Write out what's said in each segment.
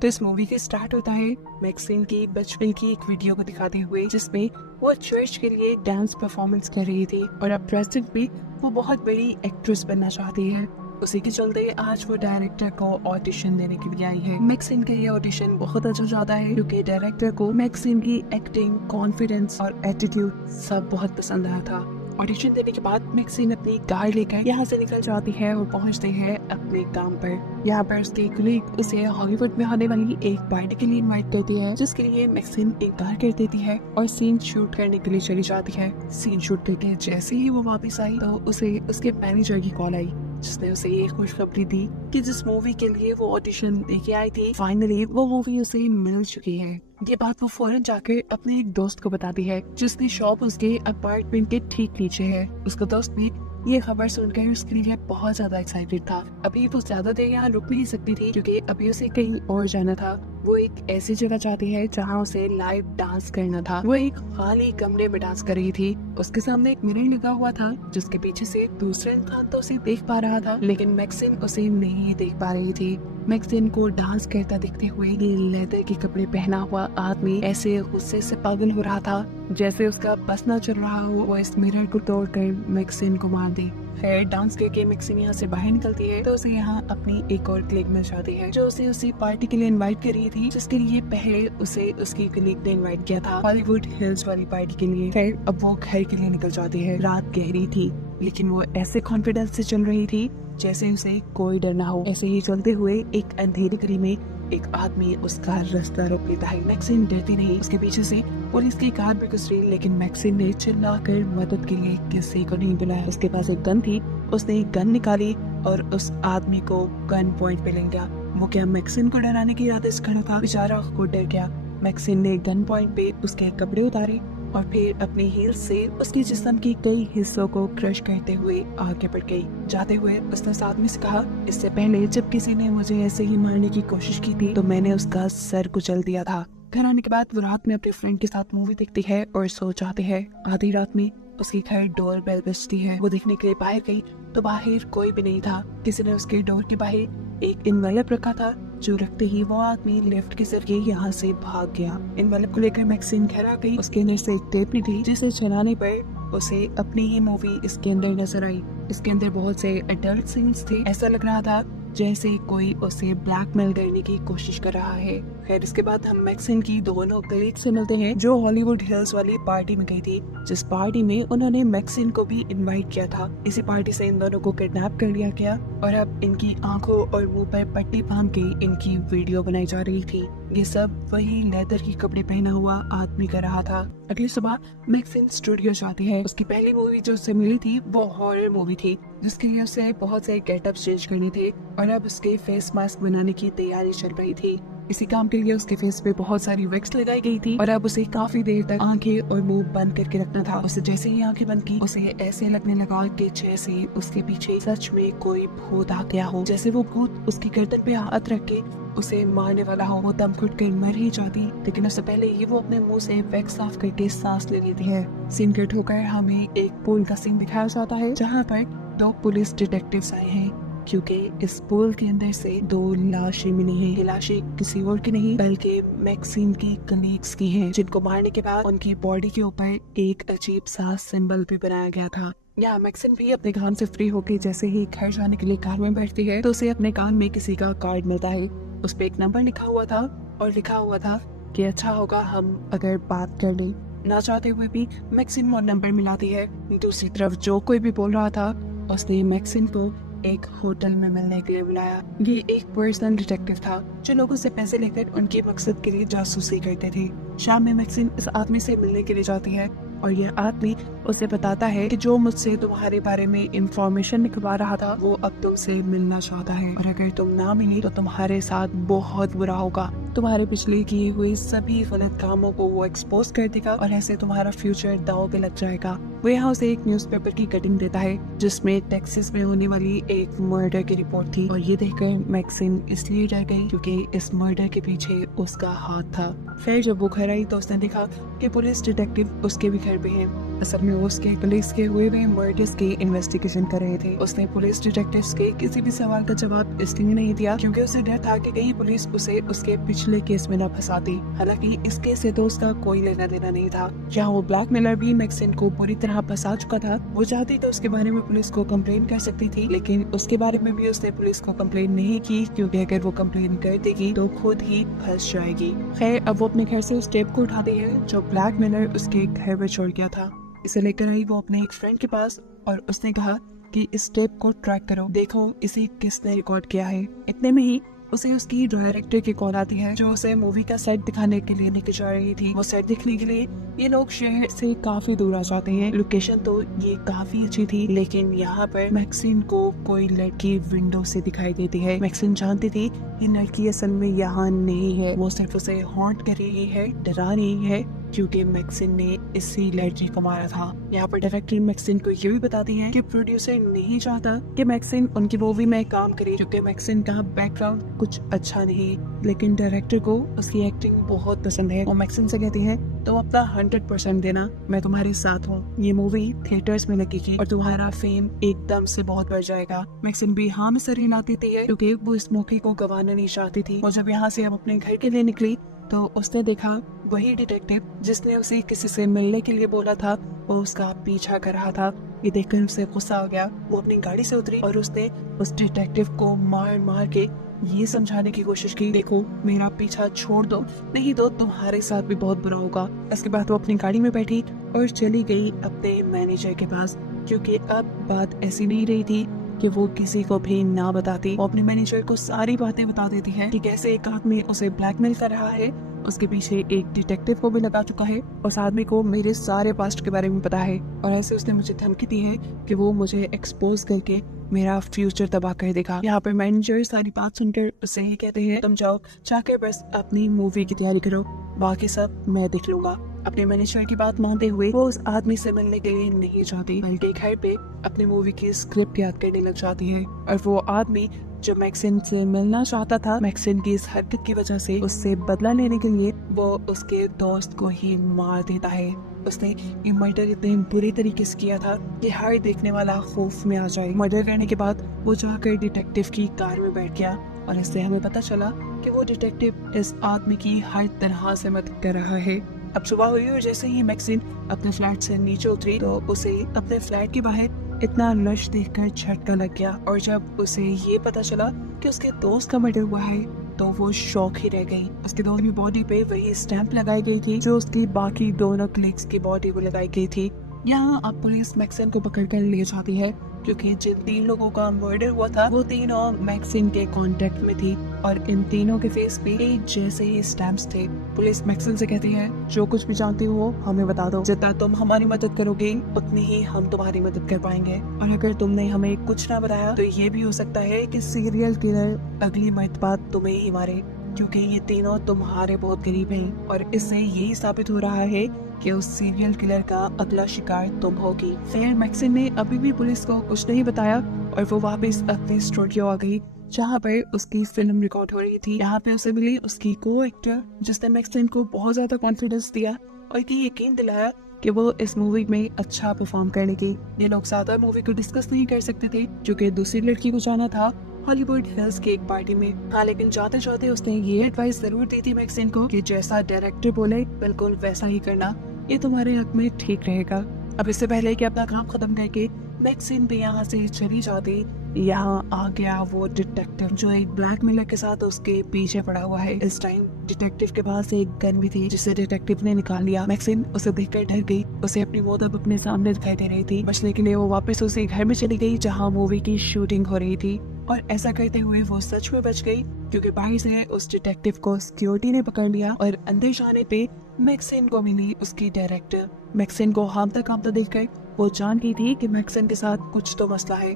तो इस मूवी के स्टार्ट होता है मैक्सिन की बचपन की एक वीडियो को दिखाते हुए, जिसमें वो चर्च के लिए डांस परफॉर्मेंस कर रही थी और अब प्रेजेंट भी वो बहुत बड़ी एक्ट्रेस बनना चाहती है। उसी के चलते आज वो डायरेक्टर को ऑडिशन देने के लिए आई है। मैक्सिन का ये ऑडिशन बहुत अच्छा जाता है क्योंकि डायरेक्टर को मैक्सिन की एक्टिंग, कॉन्फिडेंस और एटीट्यूड सब बहुत पसंद आया था। ऑडिशन देने के बाद मैक्सिन अपनी कार लेकर यहाँ से निकल जाती है और पहुँचते हैं अपने काम पर। यहाँ पर उसके कलीग उसे हॉलीवुड में होने वाली एक पार्टी के लिए इनवाइट करती है, जिसके लिए मैक्सिन इनकार कर देती है और सीन शूट करने के लिए चली जाती है। सीन शूट करके जैसे ही वो वापस आई तो उसे उसके मैनेजर की कॉल आई, जिसने उसे ये खुशखबरी दी कि जिस मूवी के लिए वो ऑडिशन देके आई थी, फाइनली वो मूवी उसे मिल चुकी है। ये बात वो फौरन जाकर अपने एक दोस्त को बताती है, जिसकी शॉप उसके अपार्टमेंट के ठीक नीचे है। उसका दोस्त भी ये खबर सुनकर उसके लिए बहुत ज्यादा एक्साइटेड था। अभी वो ज्यादा देर यहाँ रुक भी नहीं सकती थी क्योंकि अभी उसे कहीं और जाना था। वो एक ऐसी जगह चाहती है जहाँ उसे लाइव डांस करना था। वो एक खाली कमरे में डांस कर रही थी। उसके सामने एक मिरर लगा हुआ था, जिसके पीछे से दूसरा इंसान तो उसे देख पा रहा था, लेकिन मैक्सिन उसे नहीं देख पा रही थी। मैक्सिन को डांस करता देखते हुए ये लेदर के कपड़े पहना हुआ आदमी ऐसे गुस्से से पागल हो रहा था जैसे उसका बस न चल रहा हो वो इस मिरर को तोड़कर मैक्सिन को मार दे। खैर डांस करके मैक्सिन यहाँ से बाहर निकलती है तो उसे यहाँ अपनी एक और कलीग मिल जाती है, जो उसे उसी पार्टी के लिए इनवाइट कर रही थी, जिसके लिए पहले उसे उसकी कलीग ने इनवाइट किया था, हॉलीवुड हिल्स वाली पार्टी के लिए। खैर अब वो घर के लिए निकल जाती है। रात गहरी थी, लेकिन वो ऐसे कॉन्फिडेंस से चल रही थी जैसे उसे कोई डर ना हो। ऐसे ही चलते हुए एक अंधेरी गली में एक आदमी उसका रास्ता रोक लेता है। मैक्सिन डरती नहीं, उसके पीछे से पुलिस की कार भी गुजरी, लेकिन मैक्सिन ने चिल्लाकर मदद के लिए किसी को नहीं बुलाया। उसके पास एक गन थी, उसने एक गन निकाली और उस आदमी को गन पॉइंट पे ले गया। वो क्या मैक्सिन को डराने की इरादे से खड़ा था? बेचारा खुद डर गया। मैक्सिन ने गन पॉइंट पे उसके कपड़े उतारे और फिर अपनी हील्स से उसके जिस्म की कई हिस्सों को क्रश करते हुए आगे बढ़ गई। जाते हुए उसने उस आदमी से कहा, इससे पहले जब किसी ने मुझे ऐसे ही मारने की कोशिश की थी तो मैंने उसका सर कुचल दिया था। घर आने के बाद वो रात में अपने फ्रेंड के साथ मूवी देखती है और सो जाती है। आधी रात में उसके घर डोर बेल बजती है। वो देखने के लिए बाहर गई तो बाहर कोई भी नहीं था। किसी ने उसके डोर के बाहर एक इनवेलप रखा था, जो रखते ही वो आदमी लिफ्ट के जरिए यहाँ से भाग गया। इनवेलप को लेकर मैक्सिन घर आ गई। उसके अंदर से एक टेप भी थी, जिसे चलाने पर उसे अपनी ही मूवी इसके अंदर नजर आई। इसके अंदर बहुत से एडल्ट सीन्स थे। ऐसा लग रहा था जैसे कोई उसे ब्लैकमेल करने की कोशिश कर रहा है। खैर इसके बाद हम मैक्सिन की दोनों कलीग से मिलते हैं, जो हॉलीवुड हिल्स वाली पार्टी में गई थी, जिस पार्टी में उन्होंने मैक्सिन को भी इनवाइट किया था। इसी पार्टी से इन दोनों को किडनैप कर लिया गया और अब इनकी आंखों और मुंह पर पट्टी बांध के इनकी वीडियो बनाई जा रही थी। ये सब वही लेदर के कपड़े पहना हुआ आदमी कर रहा था। अगली सुबह मैक्सिन स्टूडियो जाती है। उसकी पहली मूवी जो उसे मिली थी वो हॉरर मूवी थी, जिसके लिए उसे बहुत से गेटअप चेंज करने थे और अब उसके फेस मास्क बनाने की तैयारी चल रही थी। इसी काम के लिए उसके फेस पे बहुत सारी वैक्स लगाई गई थी और अब उसे काफी देर तक आंखें और मुंह बंद करके रखना था। उसे जैसे ही आंखें बंद की, उसे ऐसे लगने लगा कि जैसे उसके पीछे सच में कोई भूत आ गया हो, जैसे वो भूत उसकी गर्दन पे हाथ रख के उसे मारने वाला हो। वो दम घुट कर मर ही जाती, लेकिन उससे पहले ही वो अपने मुंह से वैक्स साफ करके सांस ले लेती है। सीन कट होकर हमें एक पूल का सीन दिखाया जाता है, जहाँ पर 2 पुलिस डिटेक्टिव्स आए हैं, क्योंकि इस पूल के अंदर से 2 लाशें मिली हैं। ये लाशें किसी और की नहीं बल्कि मैक्सिन की कलीग्स की हैं, जिनको मारने के बाद उनकी बॉडी के ऊपर एक अजीब सा सिंबल भी बनाया गया था। या मैक्सिन भी अपने काम से फ्री होकर जैसे ही घर जाने के लिए कार में बैठती है तो उसे अपने कान में किसी का कार्ड मिलता है। उस पे एक नंबर लिखा हुआ था और लिखा हुआ था कि अच्छा होगा हम अगर बात कर लें। ना चाहते हुए भी मैक्सिन वो नंबर मिलाती है। दूसरी तरफ जो कोई भी बोल रहा था, उसने मैक्सिन को एक होटल में मिलने के लिए बुलाया। ये एक पर्सनल डिटेक्टिव था जो लोगों से पैसे लेकर उनके मकसद के लिए जासूसी करते थे। शाम में मैक्सिन इस आदमी से मिलने के लिए जाती है और यह आदमी उसे बताता है कि जो मुझसे तुम्हारे बारे में इंफॉर्मेशन निकलवा रहा था वो अब तुमसे मिलना चाहता है और अगर तुम ना मिली तो तुम्हारे साथ बहुत बुरा होगा। तुम्हारे पिछले किए हुए सभी गलत कामों को वो एक्सपोज कर देगा और ऐसे तुम्हारा फ्यूचर दांव पे लग जाएगा। वो यहाँ उसे एक न्यूज़पेपर की कटिंग देता है जिसमें टेक्सास में होने वाली एक मर्डर की रिपोर्ट थी और ये देखकर मैक्सिन इसलिए डर गई क्योंकि इस मर्डर के पीछे उसका हाथ था। फिर जब वो घर आई तो उसने देखा कि पुलिस डिटेक्टिव उसके भी घर पे हैं। असल में वो उसके पुलिस के हुए मर्डर्स की इन्वेस्टिगेशन कर रहे थे। उसने पुलिस डिटेक्टिव्स के किसी भी सवाल का जवाब इसलिए नहीं दिया क्योंकि उसे डर था कि कहीं पुलिस उसे उसके पिछले केस में न फंसाती। हालांकि इस केस से तो उसका कोई लेना देना नहीं था। जहाँ वो ब्लैकमेलर भी मैक्सिन को पूरी तरह फंसा चुका था। वो चाहती तो उसके बारे में पुलिस को कंप्लेन कर सकती थी, लेकिन उसके बारे में भी उसने पुलिस को कंप्लेन नहीं की क्योंकि अगर वो कंप्लेन कर देगी तो खुद ही फंस जाएगी। खैर, अब वो अपने घर से उस टेप को उठाती है जो ब्लैकमेलर उसके घर पर छोड़ गया था। इसे लेकर आई वो अपने एक फ्रेंड के पास और उसने कहा कि इस टेप को ट्रैक करो, देखो इसे किसने रिकॉर्ड किया है। इतने में ही उसे उसकी डायरेक्टर की कॉल आती है जो उसे मूवी का सेट दिखाने के लिए लेके जा रही थी। वो सेट दिखने के लिए ये लोग शहर से काफी दूर आ जाते हैं। लोकेशन तो ये काफी अच्छी थी, लेकिन यहाँ पर मैक्सिन को कोई लड़की विंडो से दिखाई देती है। मैक्सिन जानती थी कि लड़की असल में यहाँ नहीं है, वो सिर्फ उसे हॉन्ट कर रही है, डरा रही है क्योंकि मैक्सिन ने इसी लड़की को मारा था। यहाँ पर डायरेक्टर मैक्सिन को ये भी बताती है कि प्रोड्यूसर नहीं चाहता कि मैक्सिन उनकी मूवी में काम करे क्योंकि मैक्सिन का बैकग्राउंड कुछ अच्छा नहीं, लेकिन डायरेक्टर को उसकी एक्टिंग बहुत पसंद है। और मैक्सिन से कहती है तुम अपना 100% देना, मैं तुम्हारे साथ हूँ। ये मूवी थिएटर्स में लगेगी और तुम्हारा फेम एकदम से बहुत बढ़ जाएगा। मैक्सिन भी हाँ में सर हिलाती थी क्योंकि वो इस मौके को गंवाना नहीं चाहती थी। और जब यहाँ से अब अपने घर के लिए निकली तो उसने देखा वही डिटेक्टिव जिसने उसे किसी से मिलने के लिए बोला था वो उसका पीछा कर रहा था। ये देखकर उसे गुस्सा आ गया। वो अपनी गाड़ी से उतरी और उसने उस डिटेक्टिव को मार मार के ये समझाने की कोशिश की, देखो मेरा पीछा छोड़ दो, नहीं तो तुम्हारे साथ भी बहुत बुरा होगा। इसके बाद वो अपनी गाड़ी में बैठी और चली गई अपने मैनेजर के पास, क्योंकि अब बात ऐसी नहीं रही थी कि वो किसी को भी ना बताती। वो अपने मैनेजर को सारी बातें बता देती है कि कैसे एक आदमी उसे ब्लैकमेल कर रहा है, उसके पीछे एक डिटेक्टिव को भी लगा चुका है और उस आदमी को मेरे सारे पास्ट के बारे में पता है और ऐसे उसने मुझे धमकी दी है कि वो मुझे एक्सपोज करके मेरा फ्यूचर तबाह कर देगा। यहाँ पर मैनेजर सारी बात सुनकर उससे ही कहते हैं तुम जाओ जाकर बस अपनी मूवी की तैयारी करो, बाकी सब मैं देख लूंगा। अपने मैनेजर की बात मानते हुए वो उस आदमी से मिलने के लिए नहीं जाती, बल्कि घर पे अपनी मूवी की स्क्रिप्ट याद करने लग जाती है। और वो आदमी जो मैक्सिन से मिलना चाहता था, मैक्सिन की इस हरकत की वजह से उससे बदला लेने के लिए वो उसके दोस्त को ही मार देता है। उसने ये मर्डर इतने बुरे तरीके से किया था कि हर देखने वाला खौफ में आ जाए। मर्डर करने के बाद वो जाकर डिटेक्टिव की कार में बैठ गया और इससे हमें पता चला कि वो डिटेक्टिव इस आदमी की हर तरह से मदद कर रहा है। अब सुबह हुई और जैसे ही मैक्सिन अपने फ्लैट से नीचे उतरी तो उसे अपने फ्लैट के बाहर इतना रश देखकर झटका लग गया और जब उसे ये पता चला कि उसके दोस्त का मर्डर हुआ है तो वो शॉक ही रह गई। उसके दोस्त की बॉडी पे वही स्टैंप लगाई गई थी जो उसकी बाकी दोनों कलीग्स की बॉडी को लगाई गई थी। यहाँ अब पुलिस मैक्सिन को पकड़ कर ले जाती है क्योंकि जिन 3 लोगों का मर्डर हुआ था वो तीनों मैक्सिन के कांटेक्ट में थी और इन तीनों के फेस पे एक जैसे ही स्टैम्प्स थे। पुलिस मैक्सिन से कहती है जो कुछ भी जानती हो हमें बता दो, जितना तुम हमारी मदद करोगे उतनी ही हम तुम्हारी मदद कर पाएंगे। और अगर तुमने हमें कुछ ना बताया तो ये भी हो सकता है कि सीरियल किलर अगली मर्तबा तुम्हें ही मारे, क्योंकि ये तीनों तुम्हारे बहुत करीब हैं और इससे यही साबित हो रहा है कि उस सीरियल किलर का अगला शिकार तुम होगी। फिर मैक्सिन ने अभी भी पुलिस को कुछ नहीं बताया और वो वापस अपने स्टूडियो आ गई जहाँ पर उसकी फिल्म रिकॉर्ड हो रही थी। यहाँ पे उसे मिली उसकी को एक्टर जिसने मैक्सिन को बहुत ज्यादा कॉन्फिडेंस दिया और ये यकीन दिलाया कि वो इस मूवी में अच्छा परफॉर्म करेगी। ये लोग ज्यादा मूवी को डिस्कस नहीं कर सकते थे क्योंकि दूसरी लड़की को जाना था हॉलीवुड हिल्स की एक पार्टी में। हाँ, लेकिन जाते जाते उसने ये एडवाइस जरूर दी थी मैक्सिन को कि जैसा डायरेक्टर बोले बिल्कुल वैसा ही करना, ये तुम्हारे हक में ठीक रहेगा। अब इससे पहले कि अपना काम खत्म करके मैक्सिन भी यहाँ से चली जाती, यहाँ आ गया वो डिटेक्टिव जो एक ब्लैकमेलर के साथ उसके पीछे पड़ा हुआ है। इस टाइम डिटेक्टिव के पास एक गन भी थी जिसे डिटेक्टिव ने निकाल लिया। मैक्सिन उसे देखकर डर गई, उसे अपनी मौत अब अपने सामने दिखाई दे रही थी। बचने के लिए वो वापस उसी घर में चली गई जहाँ मूवी की शूटिंग हो रही थी और ऐसा करते हुए वो सच में बच गई क्योंकि बाहर से उस डिटेक्टिव को सिक्योरिटी ने पकड़ लिया और अंदर जाने पे मैक्सिन को मिली उसकी डायरेक्टर। मैक्सिन को हामता देखकर वो जान गई थी कि मैक्सिन के साथ कुछ तो मसला है।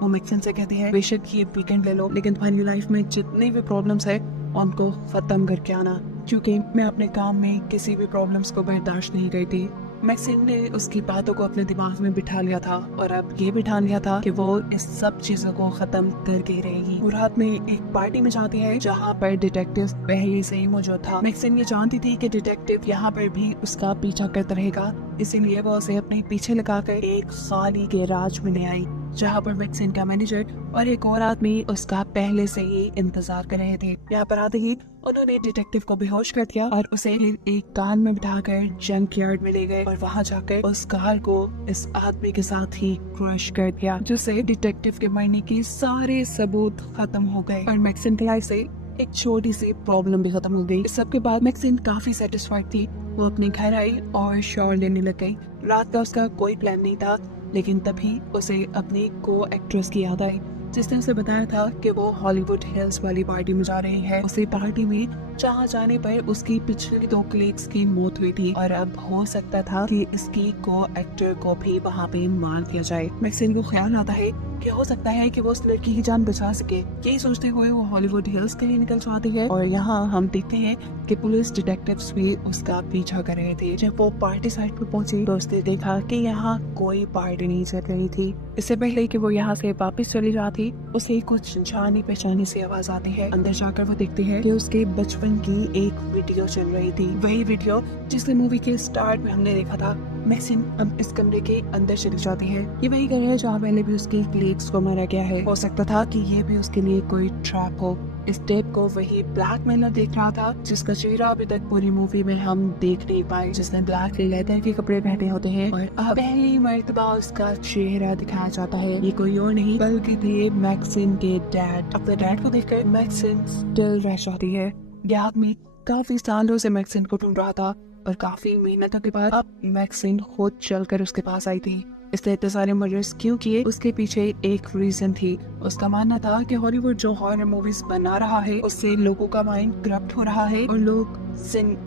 वो मैक्सिन से कहती है बेशक ये वीकेंड ले लो लेकिन तुम्हारी लाइफ में जितनी भी प्रॉब्लम्स है उनको खत्म करके आना, क्योंकि मैं अपने काम में किसी भी प्रॉब्लम्स को बर्दाश्त नहीं करती। मैक्सिन ने उसकी बातों को अपने दिमाग में बिठा लिया था और अब ये बिठा लिया था कि वो इस सब चीजों को खत्म करके रहेगी। वो रात में एक पार्टी में जाती है जहाँ पर डिटेक्टिव पहले से ही मौजूद था। मैक्सिन ये जानती थी कि डिटेक्टिव यहाँ पर भी उसका पीछा करता रहेगा, इसीलिए वो उसे अपने पीछे लगाकर एक खाली गैराज में ले आई, जहाँ पर मैक्सिन का मैनेजर और एक और आदमी उसका पहले से ही इंतजार कर रहे थे। यहाँ पर आते ही उन्होंने डिटेक्टिव को बेहोश कर दिया और उसे एक कार में बिठाकर जंक यार्ड में ले गए और वहाँ जाकर उस कार को इस आदमी के साथ ही क्रश कर दिया, जिससे डिटेक्टिव के मरने के सारे सबूत खत्म हो गए और मैक्सिन की लाइफ से एक छोटी सी प्रॉब्लम भी खत्म हो गई। इस सब के बाद मैक्सिन काफी सेटिस्फाइड थी। वो अपने घर आई और शॉवर लेने लग गई। रात का उसका कोई प्लान नहीं था, लेकिन तभी उसे अपनी को एक्ट्रेस की याद आई, जिसने उसे बताया था कि वो हॉलीवुड हिल्स वाली पार्टी में जा रही है। उसी पार्टी में जहाँ जाने पर उसकी पिछले 2 कलीग्स की मौत हुई थी और अब हो सकता था कि इसकी को एक्टर को भी वहाँ पे मार दिया जाए। मैक्सिन को ख्याल आता है कि हो सकता है कि वो उस लड़की की जान बचा सके। यही सोचते हुए वो हॉलीवुड हिल्स के लिए निकल जाती है और यहाँ हम देखते हैं कि पुलिस डिटेक्टिव्स भी उसका पीछा कर रहे थे। जब वो पार्टी साइट पर पहुंची तो उसने देखा कि यहाँ कोई पार्टी नहीं चल रही थी। इससे पहले कि वो यहाँ से वापस चली जाती, उसे कुछ जानी पहचानी सी आवाज आती है। अंदर जाकर वो देखती है कि उसके बचपन की एक वीडियो चल रही थी, वही वीडियो जिसे मूवी के स्टार्ट में हमने देखा था। मैक्सिन अब इस कमरे के अंदर चली जाती है। ये वही घर है जहाँ पहले भी उसके कलीग्स को मारा गया है। हो सकता था कि ये भी उसके लिए कोई ट्रैप हो। इस टेप को वही ब्लैकमेलर देख रहा था, जिसका चेहरा अभी तक पूरी मूवी में हम देख नहीं पाए, जिसने ब्लैक लेदर के कपड़े पहने होते हैं और अब पहली मर्तबा उसका चेहरा दिखाया जाता है। ये कोई और नहीं बल्कि थे मैक्सिन के डैड। अपने डैड को देखकर मैक्सिन स्टिल रह जाती है। ये आदमी काफी सालों से मैक्सिन को ढूंढ रहा था और काफी मेहनतों के बाद अब मैक्सिन खुद चलकर उसके पास आई थी। इसने इतने सारे मर्डर्स क्यों किए, उसके पीछे एक रीजन थी। उसका मानना था कि हॉलीवुड जो हॉरर मूवीज बना रहा है उससे लोगों का माइंड करप्ट हो रहा है और लोग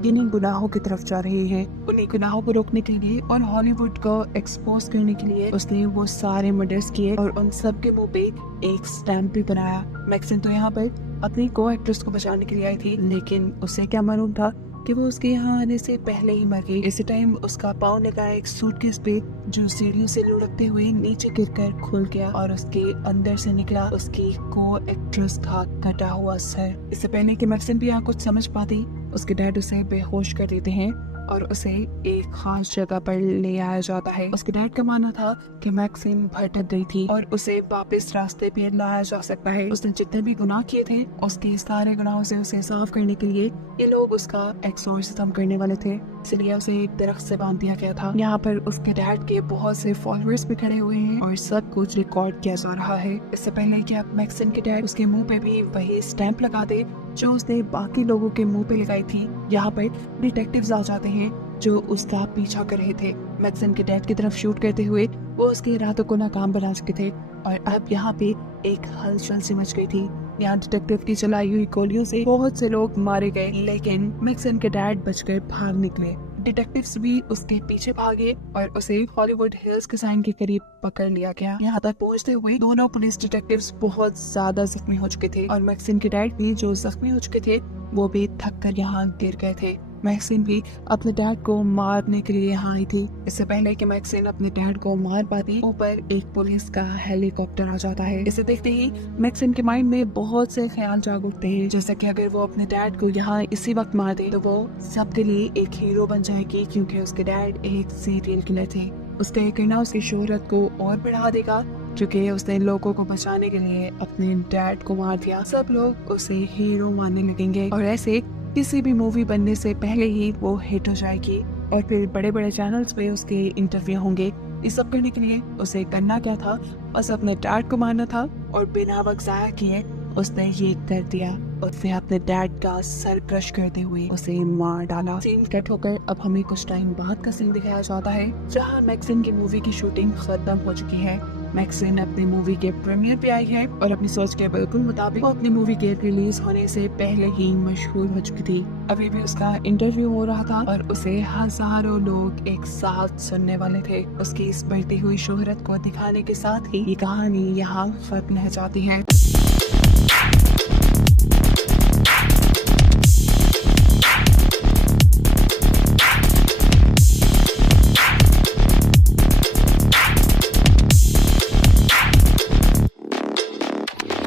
किन्हीं गुनाहों की तरफ जा रहे हैं। उन्हीं गुनाहों को रोकने के लिए और हॉलीवुड को एक्सपोज करने के लिए उसने वो सारे मर्डर्स किए और उन सब के मुंह पे एक स्टैम्प भी बनाया। मैक्सिन तो यहाँ पर अपनी को एक्ट्रेस को बचाने के लिए आई थी, लेकिन उसे क्या मालूम था कि वो उसके यहाँ आने से पहले ही मर गई। इसी टाइम उसका पाँव लगा एक सूटकेस पे जो सीढ़ियों से लुढ़कते हुए नीचे गिरकर खुल गया और उसके अंदर से निकला उसकी को एक्ट्रेस का कटा हुआ सर। इससे पहले कि मैक्सिन भी यहाँ कुछ समझ पाती, उसके डैड उसे बेहोश कर देते हैं और उसे एक खास जगह पर ले आया जाता है। उसके डैड का मानना था कि मैक्सिन भटक गई थी और उसे वापस रास्ते पे लाया जा सकता है। उसने जितने भी गुनाह किए थे उसके सारे गुनाहों से उसे साफ करने के लिए ये लोग उसका एक्सोर्सिज्म करने वाले थे, इसलिए उसे एक दरख्त से बांध दिया गया था। यहाँ पर उसके डैड के बहुत से फॉलोअर्स भी खड़े हुए हैं और सब कुछ रिकॉर्ड किया जा रहा है। इससे पहले कि अब मैक्सिन के डैड उसके मुंह पे भी वही स्टैंप लगा दे जो उसने बाकी लोगों के मुंह पे लगाई थी, यहाँ पर डिटेक्टिव्स आ जाते हैं जो उसका पीछा कर रहे थे। मैक्सिन के डैड की तरफ शूट करते हुए वो उसके इरादों को नाकाम बना चुके थे और अब यहाँ पे एक हलचल सी मच गई थी। यहाँ डिटेक्टिव की चलाई हुई गोलियों से बहुत से लोग मारे गए, लेकिन मैक्सिन के डैड बचकर भाग निकले। डिटेक्टिव्स भी उसके पीछे भागे और उसे हॉलीवुड हिल्स के साइन के करीब पकड़ लिया गया। यहाँ तक पहुँचते हुए दोनों पुलिस डिटेक्टिव्स बहुत ज्यादा जख्मी हो चुके थे और मैक्सिन के डैड भी जो जख्मी हो चुके थे वो भी थक कर यहाँ गिर गए थे। मैक्सिन भी अपने डैड को मारने के लिए यहाँ आई थी। इससे पहले कि मैक्सिन अपने डैड को मार पाती, ऊपर एक पुलिस का हेलीकॉप्टर आ जाता है। इसे देखते ही मैक्सिन के माइंड में बहुत से ख्याल जाग उठते हैं, जैसे कि अगर वो अपने डैड को यहाँ इसी वक्त मार दे तो वो सबके लिए एक हीरो बन जाएगी, क्योंकि उसके डैड एक सीरियल किलर थे। उसका ये करना उसकी शोहरत को और बढ़ा देगा, क्योंकि उसने लोगों को बचाने के लिए अपने डैड को मार दिया। सब लोग उसे हीरो मानने लगेंगे और ऐसे किसी भी मूवी बनने से पहले ही वो हिट हो जाएगी और फिर बड़े बड़े चैनल्स पे उसके इंटरव्यू होंगे। इस सब करने के लिए उसे करना क्या था, बस अपने डैड को मारना था और बिना वक्त ज़ाया किए उसने ये कर दिया और फिर अपने डैड का सर क्रश करते हुए उसे मार डाला। सीन कट होकर अब हमें कुछ टाइम बाद का सीन दिखाया जाता है, जहाँ मैक्सिन की मूवी की शूटिंग खत्म हो चुकी है। मैक्सिन अपनी मूवी के प्रीमियर पे आई है और अपनी सोच के बिल्कुल मुताबिक वो अपनी मूवी के रिलीज होने से पहले ही मशहूर हो चुकी थी। अभी भी उसका इंटरव्यू हो रहा था और उसे हजारों लोग एक साथ सुनने वाले थे। उसकी इस बढ़ती हुई शोहरत को दिखाने के साथ ही ये कहानी यहाँ खत्म हो जाती है।